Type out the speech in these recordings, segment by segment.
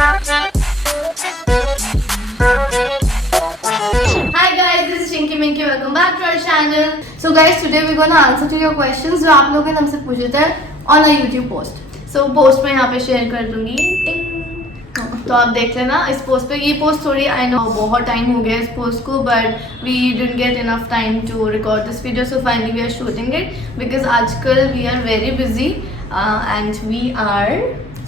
Hi guys, this is Chinky Minky. Welcome back to our channel. So guys, today we're gonna answer to your questions जो आप लोगों ने हमसे पूछे थे on a YouTube post. So post में यहाँ पे शेयर कर दूंगी. तो आप देख लेना इस पोस्ट पे. ये पोस्ट थोड़ी आई नो बहुत टाइम हो गया इस पोस्ट को, but we didn't get enough time to record this video, so finally we are shooting it because आजकल we are very busy and we are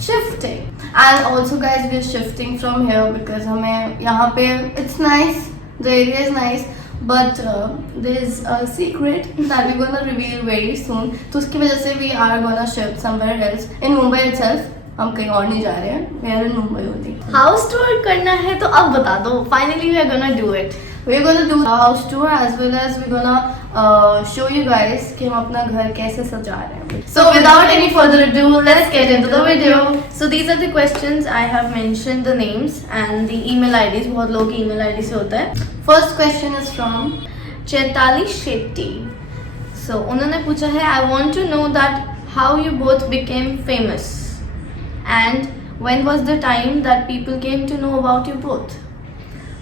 shifting. And also guys we are shifting from here because हमें यहाँ पे it's nice, the area is nice, but there is a secret that we're gonna reveal very soon. तो उसकी वजह से we are gonna shift somewhere else in Mumbai itself. हम कहीं और नहीं जा रहे हैं, we are in Mumbai only. House tour करना है तो अब बता दो. Finally we are gonna do it. We're gonna do a house tour as well as we're gonna show you guys कि हम अपना घर कैसे सजा रहे हैं. So without any further ado, let's get into the video. So these are the questions. I have mentioned the names and the email IDs. बहुत लोगों की email ID से होता है. First question is from Chaitali Shetty. So उन्होंने पूछा है I want to know that how you both became famous and when was the time that people came to know about you both.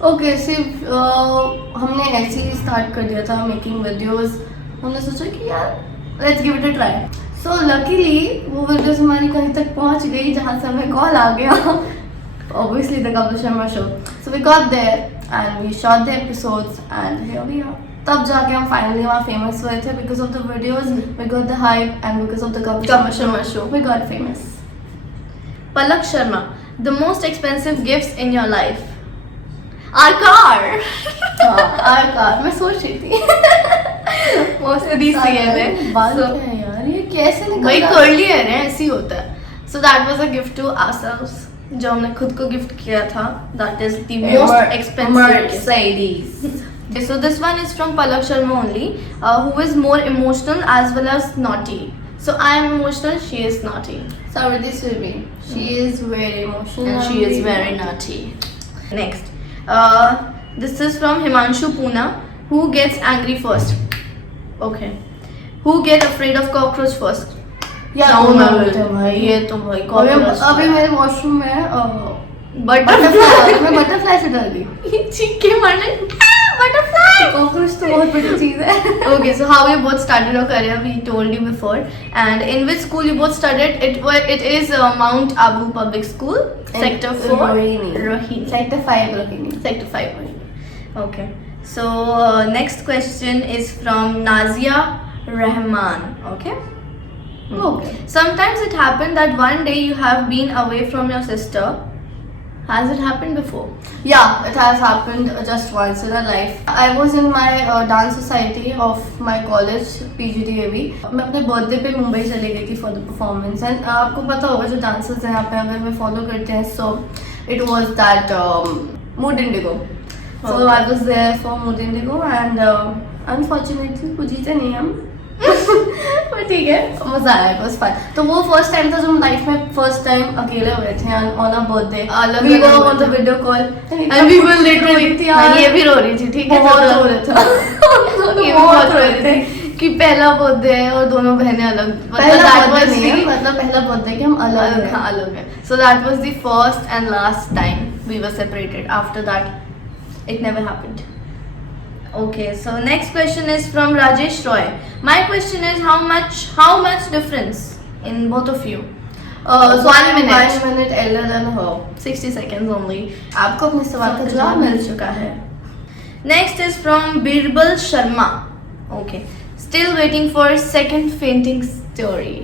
Okay, सिर्फ हमने ऐसे ही start कर दिया था making videos. हमने सोचा कि यार let's give it a try. So luckily वो वीडियोस हमारी कहीं तक पहुंच गई जहाँ से हमें कॉल आ गया. Obviously the Kapil Sharma show. So we got there and we shot the episodes and here we are. तब जाके हम फाइनली वहाँ फेमस हुए थे because of the videos. We got the hype and because of the Kapil Sharma show we got famous. Palak Sharma, the most expensive gifts in your life. Our car. Our car. मैं सोच रही थी. Most of these हैं. बाल क्या है यार? ये कैसे निकल? भाई curly hair है, ऐसी होता है. So that was a gift to ourselves. जो हमने खुद को गिफ्ट किया था. That is the most expensive Mercedes. Okay, so this one is from Palak Sharma only, who is more emotional as well as naughty. So I am emotional, she is naughty. Savriti Surbi, she is very emotional and she is very naughty. Next. This is from Himanshu Puna. Who gets angry first? Okay. Who get afraid of cockroach first? ये तो भाई cockroach. अभी मेरे washroom में butterfly से डर गई. चीख के मारने. Butterfly. Cockroach तो बहुत बड़ी चीज है. Okay, so how you both started your career? We told you before. And in which school you both studied? It is Mount Abu Public School, Sector 4. Rohini. Sector 5 Rohini. Sector 5 Rohini. Okay. So next question is from Nazia Rahman. Okay. Okay. Sometimes it happened that one day you have been away from your sister. Has it happened before? Yeah, it has happened just once in a life. I was in my dance society of my college, PGDAV. मैं अपने birthday पे मुंबई चली गई थी for the performance. And आपको पता होगा जो डांसर्स हैं यहाँ पे अगर वे फॉलो करते हैं, so it was that Mood Indigo. So I was there for Mood Indigo and unfortunately कुछ जीते नहीं हम. पर ठीक है, मजा आया. it was fun. तो वो फर्स्ट टाइम था जो हम लाइफ में फर्स्ट टाइम अकेले हुए थे on a birthday. We were on the video call and we were literally ये भी रो रही थी. ठीक है, बहुत रो रहे थे. ये बहुत रो रहे थे कि पहला बर्थडे है और दोनों बहनें अलग. मतलब पहला बर्थडे कि हम अलग हैं. So that was the first and last time we were separated. After that it never happened. Okay, so next question is from Rajesh Roy. My question is how much difference in both of you? 1 minute elder than her. 60 seconds only. आपको अपने सवाल का जवाब मिल चुका है. Next is from Birbal Sharma. Okay. Still waiting for second fainting story.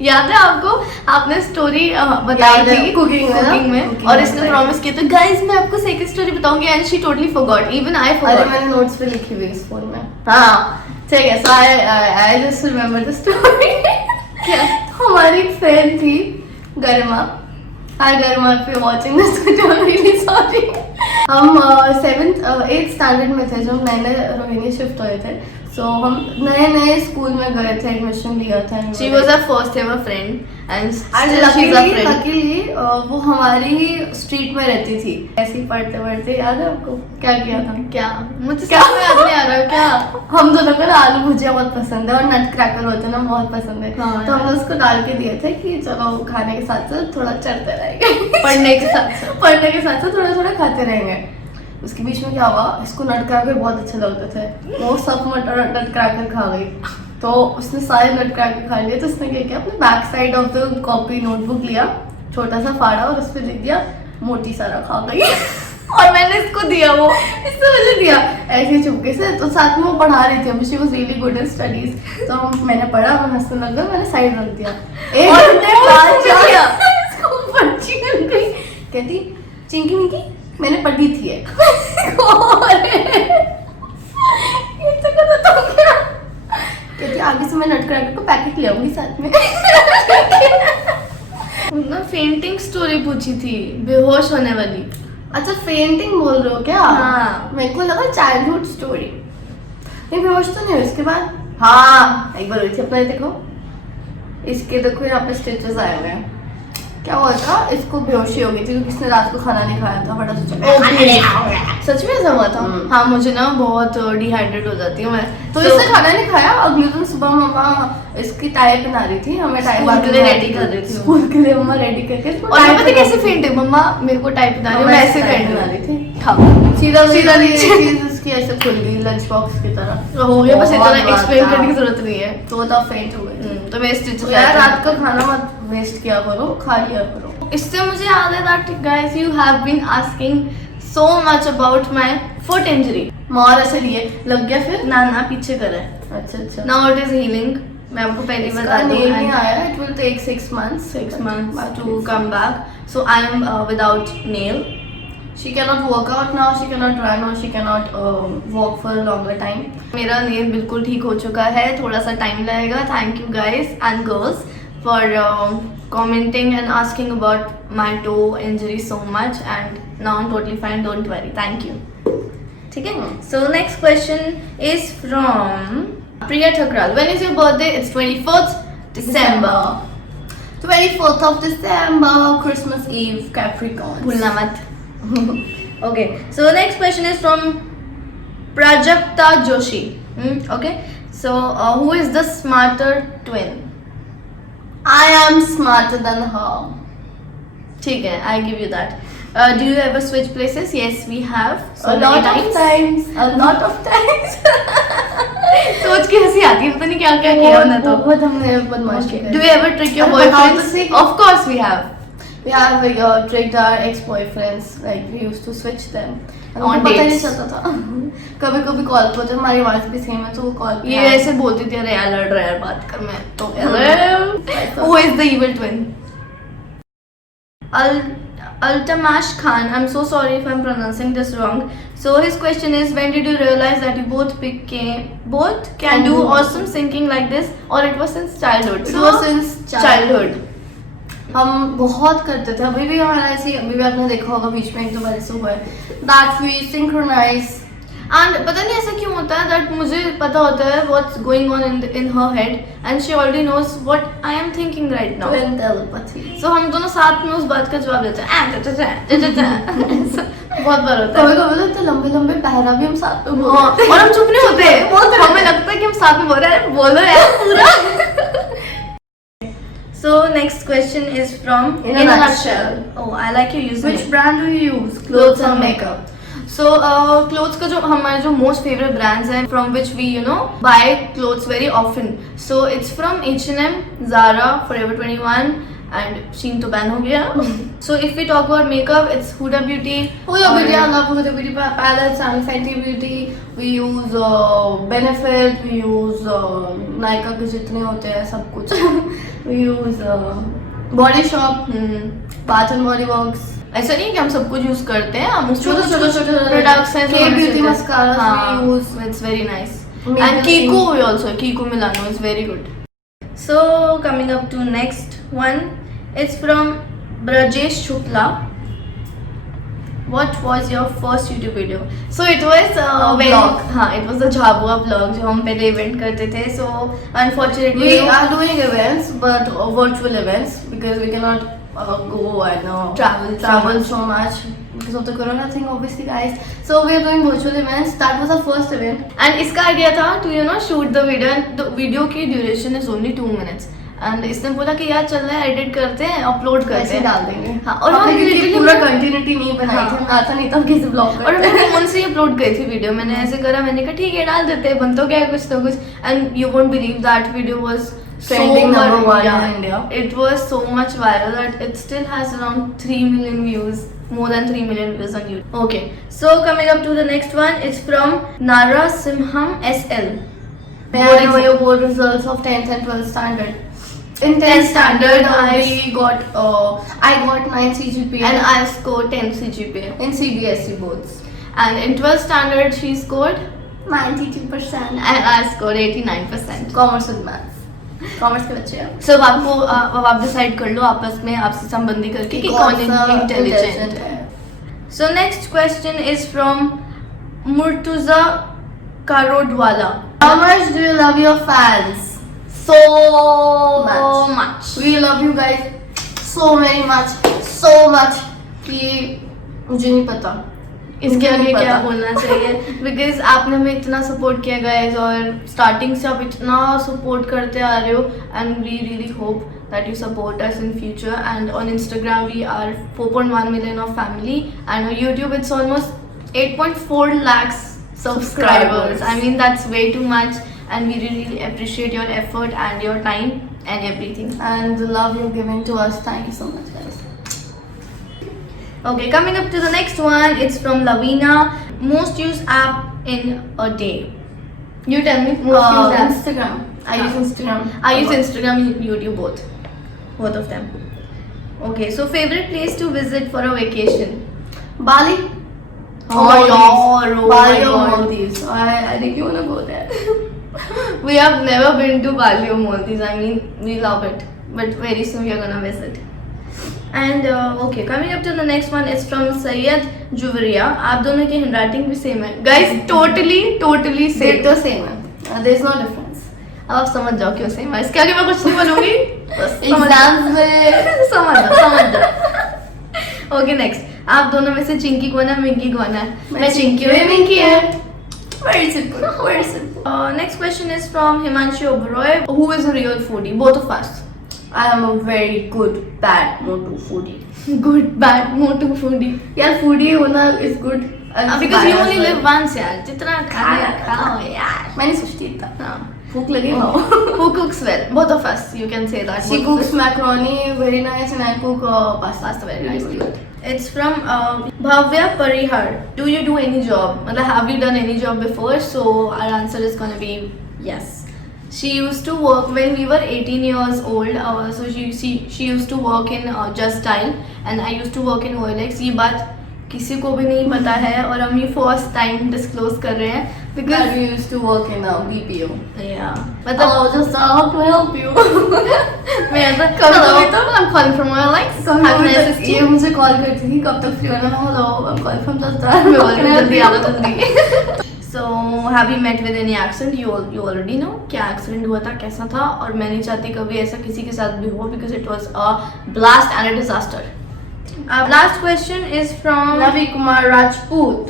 याद है आपको? आपने स्टोरी बताई थी कुकिंग में और इसने प्रॉमिस किया था गाइस मैं आपको सेकंड स्टोरी बताऊंगी and she totally forgot. Even I forgot. अरे मैंने नोट्स पे लिखी हुई इस फोन में. हाँ ठीक है. So I just remember the story. क्या? हमारी फ्रेंड थी Garima. Hi Garima, if you watching this video I am really sorry. हम 7th 8th स्टैंडर्ड में थे जब मैंने रोहिणी शिफ्ट हुए थे. So हम नए स्कूल में गए थे, एडमिशन लिया था. She was our first ever friend and still she's our friend. Luckily वो हमारी स्ट्रीट में रहती थी. ऐसे ही पढ़ते याद है आपको क्या किया था? क्या मुझे याद नहीं आ रहा. क्या हम दोनों को आलू भुजिया बहुत पसंद है और नट क्रैकर होते हैं ना बहुत पसंद है. तो हमने उसको डाल के दिए थे कि चलो खाने के साथ साथ थोड़ा चढ़ते रहेंगे. पढ़ने के साथ पढ़ने के साथ साथ थोड़ा थोड़ा खाते रहेंगे। उसके बीच में क्या हुआ, इसको नट क्रैकर बहुत अच्छे लगते थे, वो सब नट क्रैकर खा गई। तो उसने सारे नट क्रैकर खा लिए, तो उसने क्या किया, अपने back side of the copy notebook लिया, छोटा सा फाड़ा और उस पर लिख दिया मोटी सारा खा गई। और मैंने इसको दिया, वो इससे मुझे दिया ऐसे चुपके से। तो साथ में वो पढ़ा रही थी, she was really good in studies. तो मैंने पढ़ा, मैं हंसने लग गया, मैंने साइड रख दिया। एक घंटे बाद इसको पर्ची मिल गई, कहती चिंकी मिंकी मैंने पढ़ी थी ये तो क्या कहती आगे से मैं नट क्रैकर को पैकेट ले आऊंगी साथ में। ना फेंटिंग स्टोरी पूछी थी, बेहोश होने वाली। अच्छा फेंटिंग बोल रहे हो क्या? हाँ। मेरे को लगा चाइल्डहुड स्टोरी। नहीं बेहोश तो नहीं हुई उसके बाद। हाँ एक बार हुई थी, अपना ये देखो, इसके देखो यहाँ पे स्टिचेस आए हुए हैं। क्या हुआ था, इसको बेहोशी हो गई थी क्योंकि इसने रात को खाना नहीं खाया था, फटा सच में ऐसा हुआ था। हाँ मुझे ना बहुत डिहाइड्रेट हो जाती हूँ मैं, तो इसने खाना नहीं खाया। अगले दिन सुबह मम्मा इसकी टाई पहना रही थी, हमें टाई स्कूल के लिए रेडी कर रही थी, स्कूल के लिए मम्मा रेडी करके। और मैं पता कैसे फेंट है, मम्मा मेरे को टाइप बना रही है, मैं ऐसे फेंट बना रही थी, सीधा सीधा नीचे उसकी ऐसे खुल गई लंच बॉक्स की तरह हो गया। बस इतना एक्सप्लेन करने की जरूरत नहीं है। तो तब फेंट हो गई। तो मैं स्टिचेस यार रात का खाना मत वेस्ट किया करो, खा लिया करो। इससे मुझे याद है that guys you have been asking so much about my foot injury. मार ऐसे लिए लग गया फिर? ना पीछे करे। अच्छा नाउ इट इज हीलिंग। मैं आपको पहले बता दूं, नहीं आया, it will take 6 months to come back. So I am without nail. She cannot work out now, she cannot run or she cannot walk for a longer time. मेरा nail बिल्कुल ठीक हो चुका है, थोड़ा सा टाइम लगेगा। Thank you guys and girls for commenting and asking about my toe injury so much, and now I'm totally fine, don't worry, thank you. ठीक है? So next question is from Priya Thakral. When is your birthday? It's 24th December. 24th of December, Christmas Eve, Capricorn. भूलना मत. Okay, so the next question is from Prajakta Joshi. Okay, so who is the smarter twin? I am smarter than her. ठीक है, I give you that. Do you ever switch places? Yes, we have. A lot of times. सोच के हंसी आती है, पता नहीं क्या क्या किया हमने तो। बहुत हमने बदमाशी की। Do you ever trick your boyfriends? Of course we have. We have tricked our ex-boyfriends. Like we used to switch them. On पता नहीं dates. चलता था। कभी कभी कॉल पर, जब हमारी आवाज भी सेम है तो वो कॉल पे ये ऐसे बोलती थी, अरे यार लड़ रहा है बात कर, मैं तो who is the evil twin? Altamash Khan, I'm so sorry if I'm pronouncing this wrong. So his question is, when did you realize that you both can do awesome singing like this, or it was since childhood? It was since childhood. हम बहुत करते थे, अभी भी हमारा ऐसे, अभी भी आपने देखा होगा बीच में एक दो बार ऐसे हुआ है that we synchronize. And पता नहीं ऐसा क्यों होता है, that मुझे पता होता है what's going on in her head, and she already knows what I am thinking right now. Twin telepathy. So हम दोनों साथ में उस बात का जवाब देते हैं। बहुत बार होता है। कभी कभी तो इतने लंबे लंबे पहरा भी हम साथ में बोलते हैं और हम चुप नहीं होते, हमें लगता है कि हम साथ में बोल रहे हैं, बोलो यार पूरा। So next question is from In a nutshell. Oh, I like you using Which it. brand do you use? Clothes and makeup. So clothes का जो हमारे जो most favorite brands हैं, from which we buy clothes very often. So it's from H&M, Zara, Forever 21 and Shein तो ban हो गया. So if we talk about makeup, it's Huda Beauty. Huda Beauty, I love Huda Beauty palettes and Fenty Beauty. We use Benefit, we use Nykaa के जितने होते हैं सब कुछ. We use Body Shop, Bath and Body Works. ऐसा नहीं है कि हम सब कुछ यूज करते हैं, हम छोटे छोटे प्रोडक्ट्स हैं, K-Beauty mascaras we use. It's very nice. Maybelline. And Kiko we also, Kiko Milano is very good. So coming up to next one, it's from Brajesh Shukla. What was your first YouTube video? So it was vlog. हाँ, it was a Jhabua vlog जो हम पहले event करते थे. So unfortunately We are doing events, but virtual events because we cannot go and travel so much because of the corona thing, obviously guys. So we are doing virtual events. That was our first event. And इसका idea था to shoot the video, and the video की duration is only 2 minutes. And इसने बोला कि यार चल रहा है एडिट करते हैं अपलोड करते ऐसे हैं डाल देंगे। हाँ, और हम हमने literally पूरा कंटिन्यूटी नहीं बनाई हाँ। थी, हमें आता नहीं था हम कैसे ब्लॉग और करते मैं हैं। फोन से ही अपलोड करी थी वीडियो, मैंने ऐसे करा, मैंने कहा ठीक है डाल देते हैं, बन तो गया कुछ तो कुछ, and you won't believe that video was Trending number one in India. It was so much viral that it still has around 3 million views, more than 3 million views on YouTube. Okay, so coming up to the next one, it's from Nara Simham SL. May I know your board results of 10th and 12th standard? In 10th standard, I got 9 CGPA And I scored 10 CGPA. in CBSE boards. And in 12th standard, she scored 92%. and I scored 89%. Commerce with maths. Commerce के बच्चे हैं। सब आपको अब आप decide कर लो आपस में आपसे संबंधी करके कि कौन इंटेलिजेंट है. So next question is from Murtuza Karodwala. How much do you love your fans? So Much. much. We love you guys so very much, so much कि मुझे नहीं पता इसके मुझे आगे नहीं क्या पता। बोलना चाहिए बिकॉज आपने हमें इतना सपोर्ट किया गाइस और स्टार्टिंग से आप इतना सपोर्ट करते आ रहे हो and we really hope that you support us in future. And on Instagram we are 4.1 million of family, and on YouTube it's almost 8.4 lakhs subscribers. I mean that's way too much, and we really appreciate your effort and your time and everything. and the love you're giving to us. Thank you so much, guys. Okay, coming up to the next one, it's from Lavina. Most used app in a day. You tell me. Most used app. Instagram. I use Instagram. I use Instagram, YouTube, both of them. Okay, so favorite place to visit for a vacation? Bali. Oh my God, oh Bali my or God. Maldives. I really wanna go there. We have never been to Bali or Maldives. I mean, we love it, but very soon we are gonna visit. And okay, coming up to the next one is from Syed Juvaria. आप दोनों की handwriting भी same है. Guys, totally They're same. the same. There's no difference. अब आप समझ जाओ क्यों same है. इसके आगे मैं कुछ नहीं बोलूँगी. बस समझ Exams में समझ जाओ. Okay, next. आप दोनों में से चिंकी कौन है, मिंकी कौन है? मैं चिंकी हूँ, ये मिंकी है. Very simple. Very simple. Next question is from Himanshu Oberoi. Who is a real foodie? Both of us. I am a very good, bad motu foodie. Good, bad, motu foodie. यार foodie होना is good. and Because you bad as only well. live once यार. जितना खाना खाओ यार. मैं नहीं सोचती इतना. हाँ. भूख लगे खाओ. Who cooks well? Both of us. You can say that. She Both of cooks us. macaroni very nice and I cook pasta. Pasta very Really nicely. good. It's from Bhavya Parihar. Do you do any job? मतलब have you done any job before? So our answer is gonna be yes. She used to work when we were 18 years old. So she used to work in Just Dial, and I used to work in OLX. ये बात किसी को भी नहीं पता है और हम ये फर्स्ट टाइम डिस्क्लोज कर रहे हैं Because because we used to work in BPO. yeah मतलब Oh, just how can I help you? मैं ऐसा कभी hello तो I'm calling from OLX. How can I assist ये you? मुझे कॉल करती थी कब तक फ्री होना. Hello, I'm calling from Just Dial. मैं बोल रही हूँ, जल्दी आ जाओ, जल्दी. So have you met with any accident? You already know क्या accident हुआ था, कैसा था, और मैं नहीं चाहती कभी ऐसा किसी के साथ भी हो because it was a blast and a disaster. Last question is from Ravi Kumar Rajput.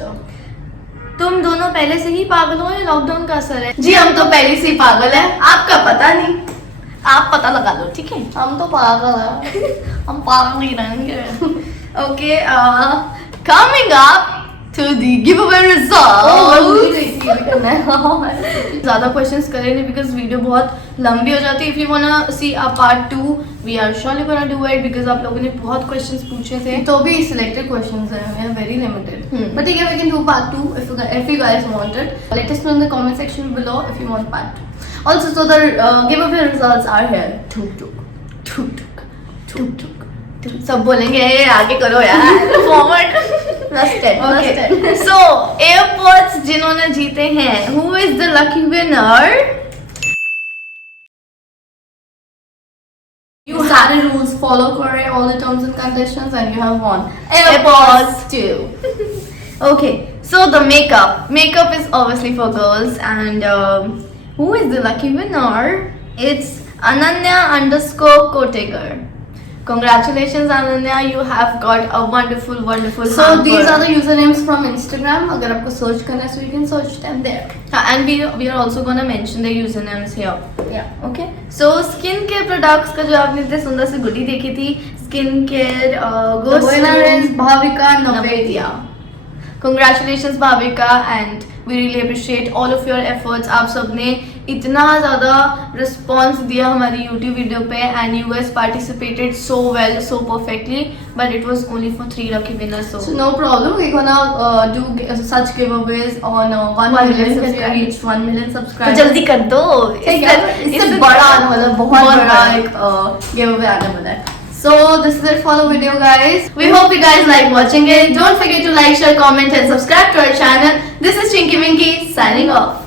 तुम दोनों पहले से ही पागल हो या लॉकडाउन का असर है? जी हम तो पहले से ही पागल है. आपका पता नहीं. आप पता लगा लो, ठीक है? हम तो पागल है. हम पागल ही रहेंगे. Okay, coming up to the giveaway results. ज़्यादा क्वेश्चंस करेंगे because वीडियो बहुत लंबी हो जाती है. If you wanna see a part 2, we are surely gonna do it because आप लोगों ने बहुत क्वेश्चंस पूछे थे. तो भी selected questions हैं. We are very limited. But ठीक है, we can do part 2 if you guys want it. Let us know in the comment section below if you want part 2. Also, so the giveaway results are here. Tuk. सब बोलेंगे "ए, आगे करो यार forward." Rusted. So airports जिन्होंने जीते हैं, who is the lucky winner? You had the rules, follow correct all the terms and conditions, and you have won. AirPods 2. Okay, so the makeup is obviously for girls, and who is the lucky winner? It's Ananya _Kotegar. Congratulations, Ananya. You have got a wonderful So hamper. these are the usernames from Instagram. अगर आपको search करना है, so you can search them there. And we are also gonna mention the usernames here. Yeah. Okay. So skin care products का जो आपने इतने सुंदर सी गुडी देखी थी, skin care The goes winner to is Bhavika Navedia. Navedia. Congratulations Bhavika, and we really appreciate all of your efforts. आप सबने इतना ज़्यादा response दिया हमारी YouTube वीडियो पे, and you guys participated so well, so perfectly, but it was only for 3 lucky winners. So no problem. We're gonna do such giveaways on 1 million when we reach 1 million तो subscribers. जल्दी कर दो. ठीक है, इससे बड़ा मतलब बहुत बड़ा एक giveaway आने वाला है. So this is it for the video, guys. We hope you guys like watching it. Don't forget to like, share, comment and subscribe to our channel. This is Chinky Minky signing off.